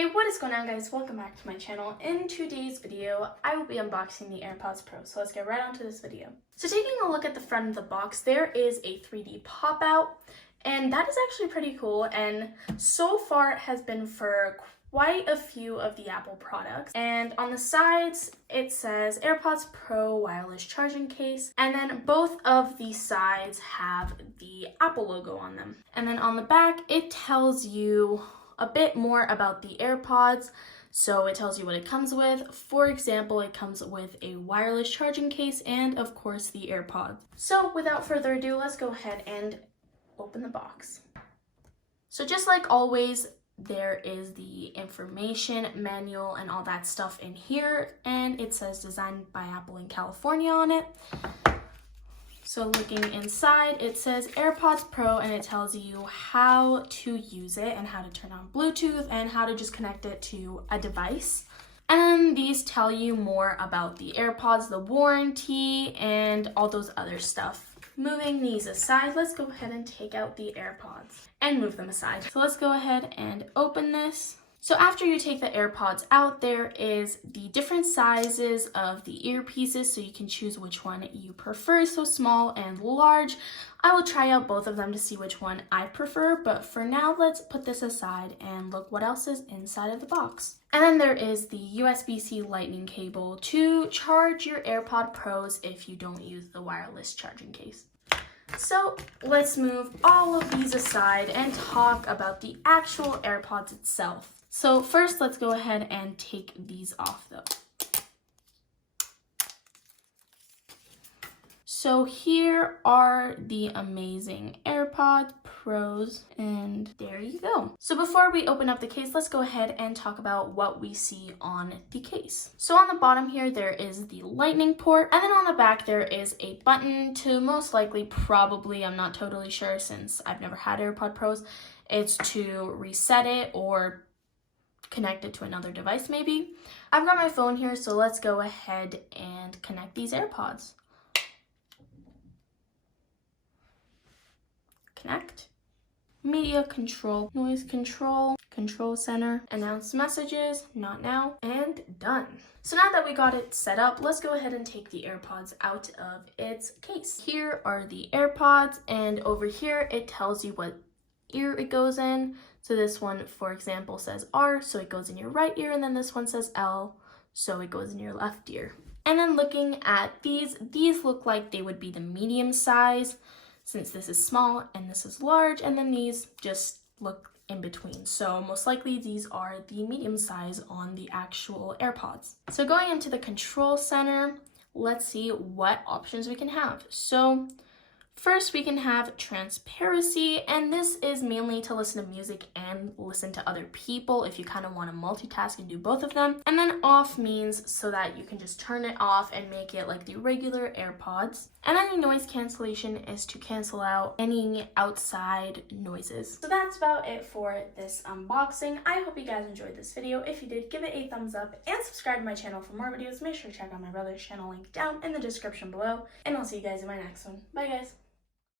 Hey, what is going on, guys? Welcome back to my channel. In today's video, I will be unboxing the AirPods Pro, so let's get right onto this video. So taking a look at the front of the box, there is a 3D pop out, and that is actually pretty cool, and so far it has been for quite a few of the Apple products. And on the sides, it says AirPods Pro wireless charging case, and then both of the sides have the Apple logo on them. And then on the back, it tells you a bit more about the AirPods. So it tells you what it comes with. For example, it comes with a wireless charging case and of course the AirPods. So without further ado, let's go ahead and open the box. So just like always, there is the information manual and all that stuff in here, and it says designed by Apple in California on it. So looking inside, it says AirPods Pro, and it tells you how to use it and how to turn on Bluetooth and how to just connect it to a device. And these tell you more about the AirPods, the warranty, and all those other stuff. Moving these aside, let's go ahead and take out the AirPods and move them aside. So let's go ahead and open this. So after you take the AirPods out, there is the different sizes of the earpieces, so you can choose which one you prefer, so small and large. I will try out both of them to see which one I prefer, but for now, let's put this aside and look what else is inside of the box. And then there is the USB-C lightning cable to charge your AirPod Pros if you don't use the wireless charging case. So let's move all of these aside and talk about the actual AirPods itself. So first, let's go ahead and take these off though. So here are the amazing AirPods Pros, and there you go. So before we open up the case, let's go ahead and talk about what we see on the case. So on the bottom here, there is the lightning port, and then on the back, there is a button to most likely, probably, I'm not totally sure since I've never had AirPods Pros, it's to reset it or connect it to another device maybe. I've got my phone here, so let's go ahead and connect these AirPods. Connect. Media control, noise control, control center, announce messages, not now, and done. So now that we got it set up, let's go ahead and take the AirPods out of its case. Here are the AirPods, and over here it tells you what ear it goes in. So this one, for example, says R, so it goes in your right ear, and then this one says L, so it goes in your left ear. And then looking at these look like they would be the medium size, since this is small and this is large, and then these just look in between. So most likely these are the medium size on the actual AirPods. So going into the control center, let's see what options we can have. So first, we can have transparency, and this is mainly to listen to music and listen to other people if you kind of want to multitask and do both of them. And then off means so that you can just turn it off and make it like the regular AirPods. And then the noise cancellation is to cancel out any outside noises. So that's about it for this unboxing. I hope you guys enjoyed this video. If you did, give it a thumbs up and subscribe to my channel for more videos. Make sure to check out my brother's channel link down in the description below. And I'll see you guys in my next one. Bye, guys.